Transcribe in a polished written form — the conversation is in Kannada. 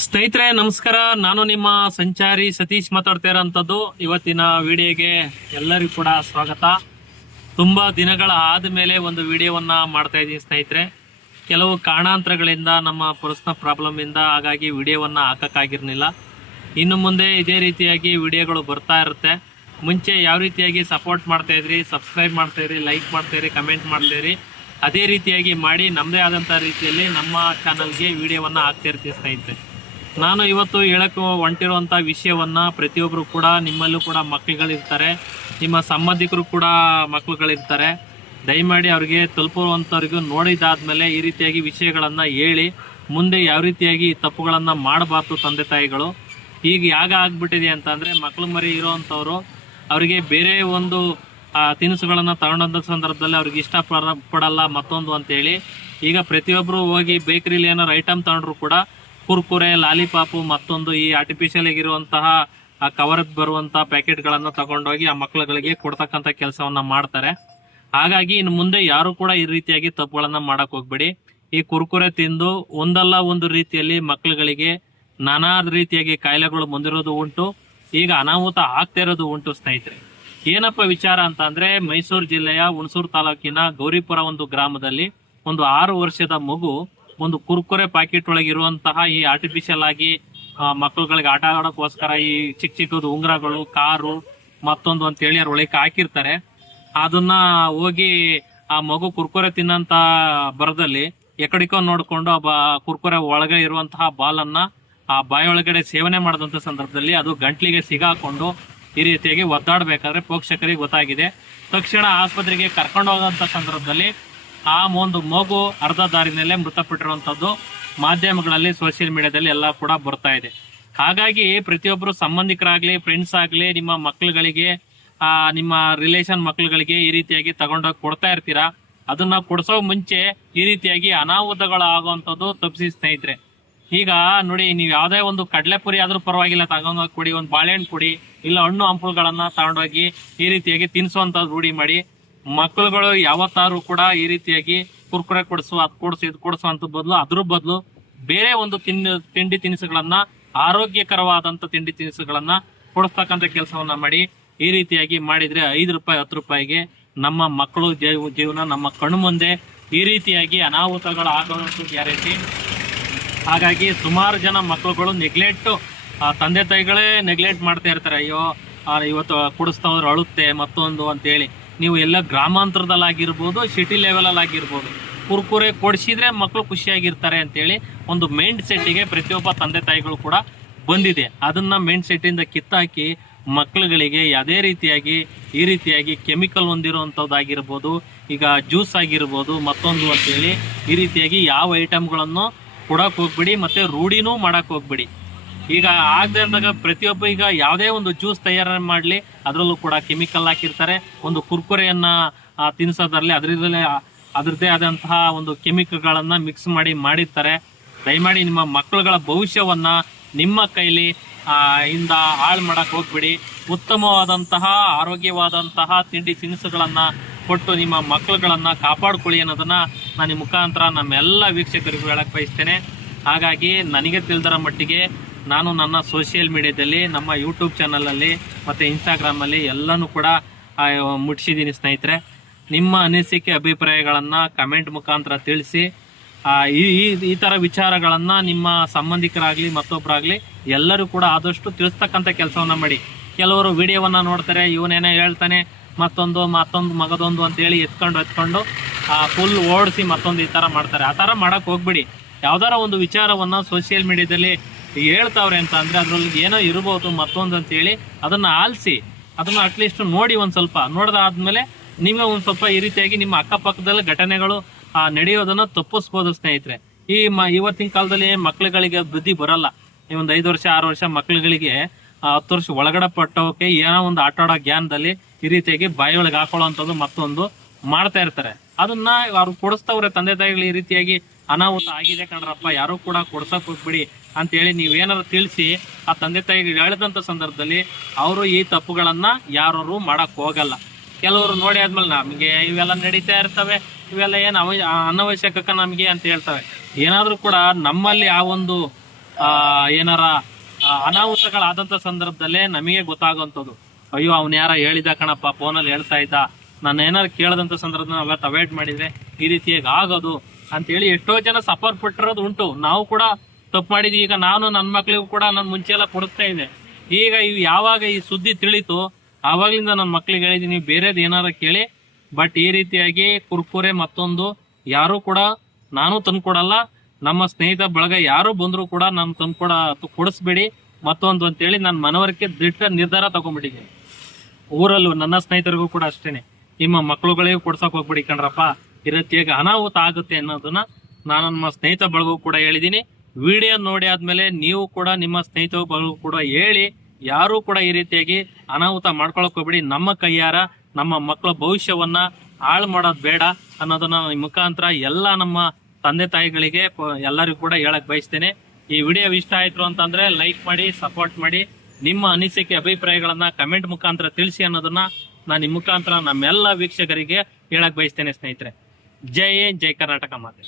ಸ್ನೇಹಿತರೆ ನಮಸ್ಕಾರ. ನಾನು ನಿಮ್ಮ ಸಂಚಾರಿ ಸತೀಶ್ ಮಾತಾಡ್ತಾ ಇರೋಂಥದ್ದು. ಇವತ್ತಿನ ವಿಡಿಯೋಗೆ ಎಲ್ಲರಿಗೂ ಕೂಡ ಸ್ವಾಗತ. ತುಂಬಾ ದಿನಗಳ ಆದ್ಮೇಲೆ ಒಂದು ವಿಡಿಯೋವನ್ನ ಮಾಡ್ತಾ ಇದ್ದೀನಿ ಸ್ನೇಹಿತರೆ. ಕೆಲವು ಕಾರಣಾಂತರಗಳಿಂದ ನಮ್ಮ ಪರ್ಸನಲ್ ಪ್ರಾಬ್ಲಮ್ ಇಂದ ಹಾಗಾಗಿ ವಿಡಿಯೋವನ್ನ ಹಾಕಕ್ಕಾಗಿರ್ಲಿಲ್ಲ. ಇನ್ನು ಮುಂದೆ ಇದೇ ರೀತಿಯಾಗಿ ವಿಡಿಯೋಗಳು ಬರ್ತಾ ಇರುತ್ತೆ. ಮುಂಚೆ ಯಾವ ರೀತಿಯಾಗಿ ಸಪೋರ್ಟ್ ಮಾಡ್ತಾ ಇದ್ರಿ, ಸಬ್ಸ್ಕ್ರೈಬ್ ಮಾಡ್ತಾ ಇದ್ರಿ, ಲೈಕ್ ಮಾಡ್ತಾ ಇದ್ರಿ, ಕಮೆಂಟ್ ಮಾಡ್ತಾ ಇದ್ರಿ, ಅದೇ ರೀತಿಯಾಗಿ ಮಾಡಿ ನಮ್ಮದೇ ಆದಂಥ ರೀತಿಯಲ್ಲಿ ನಮ್ಮ ಚಾನಲ್ಗೆ ವಿಡಿಯೋವನ್ನ ಹಾಕ್ತಾ ಇರ್ತೀವಿ ಸ್ನೇಹಿತರೆ. ನಾನು ಇವತ್ತು ಹೇಳಕ್ಕೆ ಹೊಂಟಿರುವಂಥ ವಿಷಯವನ್ನು ಪ್ರತಿಯೊಬ್ಬರು ಕೂಡ, ನಿಮ್ಮಲ್ಲೂ ಕೂಡ ಮಕ್ಕಳುಗಳಿರ್ತಾರೆ, ನಿಮ್ಮ ಸಂಬಂಧಿಕರು ಕೂಡ ಮಕ್ಕಳುಗಳಿರ್ತಾರೆ, ದಯಮಾಡಿ ಅವ್ರಿಗೆ ತಲುಪುವಂಥವ್ರಿಗೂ ನೋಡಿದಾದ್ಮೇಲೆ ಈ ರೀತಿಯಾಗಿ ವಿಷಯಗಳನ್ನು ಹೇಳಿ ಮುಂದೆ ಯಾವ ರೀತಿಯಾಗಿ ತಪ್ಪುಗಳನ್ನು ಮಾಡಬಾರ್ದು ತಂದೆ ತಾಯಿಗಳು. ಈಗ ಯಾಗ ಆಗ್ಬಿಟ್ಟಿದೆ ಅಂತಂದರೆ, ಮಕ್ಕಳು ಮರಿ ಇರೋವಂಥವ್ರು ಅವರಿಗೆ ಬೇರೆ ಒಂದು ತಿನಿಸುಗಳನ್ನು ತಗೊಂಡಂಥ ಸಂದರ್ಭದಲ್ಲಿ ಅವ್ರಿಗೆ ಇಷ್ಟ ಪಡಲ್ಲ ಮತ್ತೊಂದು ಅಂತೇಳಿ ಈಗ ಪ್ರತಿಯೊಬ್ಬರು ಹೋಗಿ ಬೇಕರಿಲಿ ಏನಾರು ಐಟಮ್ ತಗೊಂಡ್ರು ಕೂಡ ಕುರ್ಕುರೆ, ಲಾಲಿಪಾಪು, ಮತ್ತೊಂದು ಈ ಆರ್ಟಿಫಿಷಿಯಲ್ ಆಗಿರುವಂತಹ ಕವರ್ ಬರುವಂತಹ ಪ್ಯಾಕೆಟ್ಗಳನ್ನು ತಗೊಂಡೋಗಿ ಆ ಮಕ್ಕಳುಗಳಿಗೆ ಕೊಡ್ತಕ್ಕಂಥ ಕೆಲಸವನ್ನ ಮಾಡ್ತಾರೆ. ಹಾಗಾಗಿ ಇನ್ನು ಮುಂದೆ ಯಾರು ಕೂಡ ಈ ರೀತಿಯಾಗಿ ತಪ್ಪುಗಳನ್ನ ಮಾಡಕ್ ಹೋಗ್ಬೇಡಿ. ಈ ಕುರ್ಕುರೆ ತಿಂದು ಒಂದಲ್ಲ ಒಂದು ರೀತಿಯಲ್ಲಿ ಮಕ್ಕಳುಗಳಿಗೆ ನಾನಾ ರೀತಿಯಾಗಿ ಕಾಯಿಲೆಗಳು ಬಂದಿರೋದು ಉಂಟು, ಈಗ ಅನಾಹುತ ಆಗ್ತಾ ಇರೋದು ಉಂಟು ಸ್ನೇಹಿತರೆ. ಏನಪ್ಪ ವಿಚಾರ ಅಂತ ಅಂದ್ರೆ, ಮೈಸೂರು ಜಿಲ್ಲೆಯ ಹುಣಸೂರು ತಾಲೂಕಿನ ಗೌರಿಪುರ ಒಂದು ಗ್ರಾಮದಲ್ಲಿ ಒಂದು 6 ವರ್ಷದ ಮಗು ಒಂದು ಕುರ್ಕುರೆ ಪ್ಯಾಕೆಟ್ ಒಳಗಿರುವಂತಹ ಈ ಆರ್ಟಿಫಿಷಿಯಲ್ ಆಗಿ ಮಕ್ಕಳುಗಳಿಗೆ ಆಟ ಆಡೋಕ್ಕೋಸ್ಕರ ಈ ಚಿಕ್ಕ ಚಿಕ್ಕದು ಉಂಗುರಗಳು, ಕಾರು, ಮತ್ತೊಂದು ಅಂತ ಹೇಳಿ ಅವ್ರ ಒಳಗೆ ಹಾಕಿರ್ತಾರೆ. ಅದನ್ನ ಹೋಗಿ ಆ ಮಗು ಕುರ್ಕುರೆ ತಿನ್ನಂತ ಬರದಲ್ಲಿ ಎಕಡಿಕೋ ನೋಡ್ಕೊಂಡು ಕುರ್ಕುರೆ ಒಳಗೆ ಇರುವಂತಹ ಬಾಲನ್ನ ಆ ಬಾಯಿ ಒಳಗಡೆ ಸೇವನೆ ಮಾಡಿದಂತ ಸಂದರ್ಭದಲ್ಲಿ ಅದು ಗಂಟ್ಲಿಗೆ ಸಿಗಾಕೊಂಡು ಈ ರೀತಿಯಾಗಿ ಒದ್ದಾಡಬೇಕಾದ್ರೆ ಪೋಷಕರಿಗೆ ಗೊತ್ತಾಗಿದೆ. ತಕ್ಷಣ ಆಸ್ಪತ್ರೆಗೆ ಕರ್ಕೊಂಡು ಹೋದಂತ ಸಂದರ್ಭದಲ್ಲಿ ಆ ಒಂದು ಮಗು ಅರ್ಧ ದಾರಿನಲ್ಲೇ ಮೃತಪಟ್ಟಿರುವಂತದ್ದು ಮಾಧ್ಯಮಗಳಲ್ಲಿ, ಸೋಷಿಯಲ್ ಮೀಡಿಯಾದಲ್ಲಿ ಎಲ್ಲ ಕೂಡ ಬರ್ತಾ ಇದೆ. ಹಾಗಾಗಿ ಪ್ರತಿಯೊಬ್ಬರು ಸಂಬಂಧಿಕರಾಗ್ಲಿ, ಫ್ರೆಂಡ್ಸ್ ಆಗ್ಲಿ, ನಿಮ್ಮ ಮಕ್ಕಳುಗಳಿಗೆ ನಿಮ್ಮ ರಿಲೇಷನ್ ಮಕ್ಕಳುಗಳಿಗೆ ಈ ರೀತಿಯಾಗಿ ತಗೊಂಡೋಗಿ ಕೊಡ್ತಾ ಇರ್ತೀರಾ. ಅದನ್ನ ಕೊಡ್ಸೋ ಮುಂಚೆ ಈ ರೀತಿಯಾಗಿ ಅನಾಹುತಗಳು ಆಗುವಂಥದ್ದು ತಪ್ಪಿಸಿ ಸ್ನೇಹಿತರೆ. ಈಗ ನೋಡಿ, ನೀವು ಯಾವುದೇ ಒಂದು ಕಡಲೆಪುರಿ ಆದ್ರೂ ಪರವಾಗಿಲ್ಲ ತಗೊಂಡೋಗಿ ಕೊಡಿ, ಒಂದು ಬಾಳೆಹಣ್ಣು ಕೊಡಿ, ಇಲ್ಲ ಹಣ್ಣು ಹಂಪಲುಗಳನ್ನ ತಗೊಂಡೋಗಿ ಈ ರೀತಿಯಾಗಿ ತಿನ್ನಿಸುವಂಥದ್ದು ರೂಢಿ ಮಾಡಿ. ಮಕ್ಕಳುಗಳು ಯಾವತ್ತಾರು ಕೂಡ ಈ ರೀತಿಯಾಗಿ ಕುರ್ಕುರೆ ಕೊಡಿಸು, ಅದು ಕೊಡಿಸು, ಇದು ಕೊಡಿಸು ಅಂತ ಅದ್ರ ಬದಲು ಬೇರೆ ಒಂದು ತಿಂಡಿ ತಿನಿಸುಗಳನ್ನ, ಆರೋಗ್ಯಕರವಾದಂತ ತಿಂಡಿ ತಿನಿಸುಗಳನ್ನ ಕೊಡಿಸ್ತಕ್ಕಂಥ ಕೆಲಸವನ್ನ ಮಾಡಿ. ಈ ರೀತಿಯಾಗಿ ಮಾಡಿದ್ರೆ 5 ರೂಪಾಯಿ 10 ರೂಪಾಯಿಗೆ ನಮ್ಮ ಮಕ್ಕಳು ಜೀವನ ನಮ್ಮ ಕಣ್ಣು ಮುಂದೆ ಈ ರೀತಿಯಾಗಿ ಅನಾಹುತಗಳು ಆಗೋದು ಗ್ಯಾರಂಟಿ. ಹಾಗಾಗಿ ಸುಮಾರು ಜನ ಮಕ್ಕಳುಗಳು ತಂದೆ ತಾಯಿಗಳೇ ನೆಗ್ಲೆಕ್ಟ್ ಮಾಡ್ತಾ ಇರ್ತಾರೆ. ಅಯ್ಯೋ ಇವತ್ತು ಕುಡಿಸ್ತಾ ಹೋದ್ರೆ ಅಳುತ್ತೆ ಮತ್ತೊಂದು ಅಂತ ಹೇಳಿ. ನೀವು ಎಲ್ಲ ಗ್ರಾಮಾಂತರದಲ್ಲಾಗಿರ್ಬೋದು, ಸಿಟಿ ಲೆವೆಲ್ ಆಗಿರ್ಬೋದು, ಕುರ್ಕುರೆ ಕೊಡಿಸಿದ್ರೆ ಮಕ್ಕಳು ಖುಷಿಯಾಗಿರ್ತಾರೆ ಅಂತೇಳಿ ಒಂದು ಮೈಂಡ್ ಸೆಟ್ಟಿಗೆ ಪ್ರತಿಯೊಬ್ಬ ತಂದೆ ತಾಯಿಗಳು ಕೂಡ ಬಂದಿದೆ. ಅದನ್ನ ಮೈಂಡ್ ಸೆಟ್ಟಿಂದ ಕಿತ್ತಾಕಿ ಮಕ್ಕಳುಗಳಿಗೆ ಯಾವುದೇ ರೀತಿಯಾಗಿ ಈ ರೀತಿಯಾಗಿ ಕೆಮಿಕಲ್ ಹೊಂದಿರುವಂಥದ್ದಾಗಿರ್ಬೋದು, ಈಗ ಜ್ಯೂಸ್ ಆಗಿರ್ಬೋದು, ಮತ್ತೊಂದು ಅಂತೇಳಿ ಈ ರೀತಿಯಾಗಿ ಯಾವ ಐಟಮ್ಗಳನ್ನು ಕೊಡಕ್ ಹೋಗ್ಬಿಡಿ, ಮತ್ತೆ ರೂಢಿನೂ ಮಾಡಕ್ ಹೋಗ್ಬಿಡಿ. ಈಗ ಆಗದೆ ಇದ್ದಾಗ ಪ್ರತಿಯೊಬ್ಬ ಈಗ ಯಾವುದೇ ಒಂದು ಜ್ಯೂಸ್ ತಯಾರು ಮಾಡಲಿ ಅದರಲ್ಲೂ ಕೂಡ ಕೆಮಿಕಲ್ ಹಾಕಿರ್ತಾರೆ. ಒಂದು ಕುರ್ಕುರೆಯನ್ನ ತಿನ್ನಿಸೋದ್ರಲ್ಲಿ ಅದರದ್ದೇ ಆದಂತಹ ಒಂದು ಕೆಮಿಕಲ್ಗಳನ್ನ ಮಿಕ್ಸ್ ಮಾಡಿರ್ತಾರೆ. ದಯಮಾಡಿ ನಿಮ್ಮ ಮಕ್ಕಳುಗಳ ಭವಿಷ್ಯವನ್ನ ನಿಮ್ಮ ಕೈಲಿ ಇಂದ ಹಾಳು ಮಾಡಕ್ ಹೋಗ್ಬಿಡಿ. ಉತ್ತಮವಾದಂತಹ ಆರೋಗ್ಯವಾದಂತಹ ತಿಂಡಿ ತಿನಿಸುಗಳನ್ನ ಕೊಟ್ಟು ನಿಮ್ಮ ಮಕ್ಕಳುಗಳನ್ನ ಕಾಪಾಡ್ಕೊಳ್ಳಿ ಅನ್ನೋದನ್ನ ನಾನು ಈ ಮುಖಾಂತರ ನಮ್ಮೆಲ್ಲ ವೀಕ್ಷಕರಿಗೂ ಹೇಳಕ್ ಬಯಸ್ತೇನೆ. ಹಾಗಾಗಿ ನನಗೆ ತಿಳಿದರ ಮಟ್ಟಿಗೆ ನಾನು ನನ್ನ ಸೋಷಿಯಲ್ ಮೀಡಿಯಾದಲ್ಲಿ, ನಮ್ಮ ಯೂಟ್ಯೂಬ್ ಚಾನಲಲ್ಲಿ ಮತ್ತು ಇನ್ಸ್ಟಾಗ್ರಾಮಲ್ಲಿ ಎಲ್ಲನೂ ಕೂಡ ಮುಟ್ಟಿಸಿದ್ದೀನಿ ಸ್ನೇಹಿತರೆ. ನಿಮ್ಮ ಅನಿಸಿಕೆ ಅಭಿಪ್ರಾಯಗಳನ್ನು ಕಮೆಂಟ್ ಮುಖಾಂತರ ತಿಳಿಸಿ. ಈ ಥರ ವಿಚಾರಗಳನ್ನು ನಿಮ್ಮ ಸಂಬಂಧಿಕರಾಗಲಿ ಮತ್ತೊಬ್ಬರಾಗಲಿ ಎಲ್ಲರೂ ಕೂಡ ಆದಷ್ಟು ತಿಳಿಸ್ತಕ್ಕಂಥ ಕೆಲಸವನ್ನು ಮಾಡಿ. ಕೆಲವರು ವಿಡಿಯೋವನ್ನು ನೋಡ್ತಾರೆ, ಇವನೇನೋ ಹೇಳ್ತಾನೆ ಮತ್ತೊಂದು ಮಗದೊಂದು ಅಂತೇಳಿ ಎತ್ಕೊಂಡು ಫುಲ್ ಓಡಿಸಿ ಮತ್ತೊಂದು ಈ ಥರ ಮಾಡ್ತಾರೆ. ಆ ಥರ ಮಾಡೋಕ್ಕೆ ಹೋಗ್ಬಿಡಿ. ಯಾವ್ದಾರ ಒಂದು ವಿಚಾರವನ್ನು ಸೋಷಿಯಲ್ ಮೀಡಿಯಾದಲ್ಲಿ ಹೇಳ್ತಾವ್ರೆ ಅಂತ ಅಂದರೆ ಅದರಲ್ಲಿ ಏನೋ ಇರ್ಬೋದು ಮತ್ತೊಂದು ಅಂತೇಳಿ ಅದನ್ನು ಆಲಿಸಿ, ಅದನ್ನು ಅಟ್ಲೀಸ್ಟ್ ನೋಡಿ, ಒಂದು ಸ್ವಲ್ಪ ನೋಡಿದಾದ್ಮೇಲೆ ನೀವೇ ಒಂದು ಸ್ವಲ್ಪ ಈ ರೀತಿಯಾಗಿ ನಿಮ್ಮ ಅಕ್ಕಪಕ್ಕದಲ್ಲಿ ಘಟನೆಗಳು ನಡೆಯೋದನ್ನು ತಪ್ಪಿಸ್ಬೋದು ಸ್ನೇಹಿತರೆ. ಇವತ್ತಿನ ಕಾಲದಲ್ಲಿ ಮಕ್ಕಳುಗಳಿಗೆ ಬುದ್ಧಿ ಬರಲ್ಲ. ಈ ಒಂದು 5 ವರ್ಷ 6 ವರ್ಷ ಮಕ್ಕಳುಗಳಿಗೆ 10 ವರ್ಷ ಒಳಗಡೆ ಪಟ್ಟೋಕೆ ಏನೋ ಒಂದು ಆಟ ಆಡೋ ಜ್ಞಾನದಲ್ಲಿ ಈ ರೀತಿಯಾಗಿ ಬಾಯಿ ಒಳಗೆ ಹಾಕೊಳ್ಳೋವಂಥದ್ದು ಮತ್ತೊಂದು ಮಾಡ್ತಾ ಇರ್ತಾರೆ. ಅದನ್ನ ಅವ್ರು ಕೊಡಿಸ್ತವ್ರೆ ತಂದೆ ತಾಯಿಗಳು ಈ ರೀತಿಯಾಗಿ ಅನಾಹುತ ಆಗಿದೆ ಕಣ್ರಪ್ಪ, ಯಾರು ಕೂಡ ಕೊಡ್ಸಕ್ ಹೋಗ್ಬಿಡಿ ಅಂತೇಳಿ ನೀವೇನಾದ್ರು ತಿಳಿಸಿ ಆ ತಂದೆ ತಾಯಿಗೆ ಹೇಳಿದಂಥ ಸಂದರ್ಭದಲ್ಲಿ ಅವರು ಈ ತಪ್ಪುಗಳನ್ನ ಯಾರು ಮಾಡಕ್ ಹೋಗಲ್ಲ. ಕೆಲವರು ನೋಡಿ ಆದ್ಮೇಲೆ ನಮಗೆ ಇವೆಲ್ಲ ನಡೀತಾ ಇರ್ತವೆ, ಇವೆಲ್ಲ ಏನು ಅನವಶ್ಯಕ ನಮಗೆ ಅಂತ ಹೇಳ್ತವೆ. ಏನಾದರೂ ಕೂಡ ನಮ್ಮಲ್ಲಿ ಆ ಒಂದು ಏನಾರ ಅನಾಹುತಗಳಾದಂತ ಸಂದರ್ಭದಲ್ಲೇ ನಮಗೆ ಗೊತ್ತಾಗುವಂಥದ್ದು. ಅಯ್ಯೋ ಅವ್ನು ಯಾರ ಹೇಳಿದ ಕಣಪ್ಪ, ಫೋನಲ್ಲಿ ಹೇಳ್ತಾ ಇದ್ದ, ನಾನು ಏನಾರು ಕೇಳದಂತ ಸಂದರ್ಭದಲ್ಲಿ ಅವತ್ತು ಅವಾಯ್ಡ್ ಮಾಡಿದ್ರೆ ಈ ರೀತಿಯಾಗಿ ಆಗೋದು ಅಂತೇಳಿ ಎಷ್ಟೋ ಜನ ಸಫರ್ ಪಟ್ಟಿರೋದು ಉಂಟು. ನಾವು ಕೂಡ ತಪ್ಪು ಮಾಡಿದ್ವಿ. ಈಗ ನಾನು ನನ್ನ ಮಕ್ಳಿಗೂ ಕೂಡ ನಾನು ಮುಂಚೆ ಎಲ್ಲ ಕೊಡಿಸ್ತಾ ಇದ್ದೆ. ಈಗ ಇವು ಯಾವಾಗ ಈ ಸುದ್ದಿ ತಿಳಿತು ಆವಾಗ್ಲಿಂದ ನನ್ನ ಮಕ್ಳಿಗೆ ಹೇಳಿದೀನಿ, ಬೇರೆದು ಏನಾರ ಕೇಳಿ, ಬಟ್ ಈ ರೀತಿಯಾಗಿ ಕುರ್ಕುರೆ ಮತ್ತೊಂದು ಯಾರು ಕೂಡ ನಾನು ತಂದ್ಕೊಡಲ್ಲ. ನಮ್ಮ ಸ್ನೇಹಿತ ಬಳಗ ಯಾರು ಬಂದ್ರು ಕೂಡ ನಾನು ಕೊಡಿಸ್ಬೇಡಿ ಮತ್ತೊಂದು ಅಂತೇಳಿ ನಾನು ಮನವರಿಕೆ ದಿಟ್ಟ ನಿರ್ಧಾರ ತಗೊಂಡ್ಬಿಟ್ಟಿದ್ದೆ. ಊರಲ್ಲೂ ನನ್ನ ಸ್ನೇಹಿತರಿಗೂ ಕೂಡ ಅಷ್ಟೇನೆ, ನಿಮ್ಮ ಮಕ್ಳುಗಳಿಗೂ ಕೊಡ್ಸಕ್ ಹೋಗ್ಬಿಡಿ ಕಣ್ರಪ್ಪ, ಈ ರೀತಿಯಾಗಿ ಅನಾಹುತ ಆಗುತ್ತೆ ಅನ್ನೋದನ್ನ ನಾನು ನಮ್ಮ ಸ್ನೇಹಿತ ಬಳಗೂ ಕೂಡ ಹೇಳಿದೀನಿ. ವಿಡಿಯೋ ನೋಡಿ ಆದ್ಮೇಲೆ ನೀವು ಕೂಡ ನಿಮ್ಮ ಸ್ನೇಹಿತ ಬಳಗೂ ಕೂಡ ಹೇಳಿ, ಯಾರು ಕೂಡ ಈ ರೀತಿಯಾಗಿ ಅನಾಹುತ ಮಾಡ್ಕೊಳಕ್ ಹೋಗ್ಬಿಡಿ. ನಮ್ಮ ಕೈಯಾರ ನಮ್ಮ ಮಕ್ಕಳ ಭವಿಷ್ಯವನ್ನ ಹಾಳು ಮಾಡೋದು ಬೇಡ ಅನ್ನೋದನ್ನ ಈ ಮುಖಾಂತರ ಎಲ್ಲ ನಮ್ಮ ತಂದೆ ತಾಯಿಗಳಿಗೆ ಎಲ್ಲರಿಗೂ ಕೂಡ ಹೇಳಕ್ ಬಯಸ್ತೇನೆ. ಈ ವಿಡಿಯೋ ಇಷ್ಟ ಆಯ್ತು ಅಂತಂದ್ರೆ ಲೈಕ್ ಮಾಡಿ, ಸಪೋರ್ಟ್ ಮಾಡಿ, ನಿಮ್ಮ ಅನಿಸಿಕೆ ಅಭಿಪ್ರಾಯಗಳನ್ನ ಕಮೆಂಟ್ ಮುಖಾಂತರ ತಿಳಿಸಿ ಅನ್ನೋದನ್ನ ನಾನು ಈ ಮುಖಾಂತರ ನಮ್ಮೆಲ್ಲ ವೀಕ್ಷಕರಿಗೆ ಹೇಳಕ್ ಬಯಸ್ತೇನೆ ಸ್ನೇಹಿತರೆ. ಜೈ ಕರ್ನಾಟಕ ಮಾತೆ.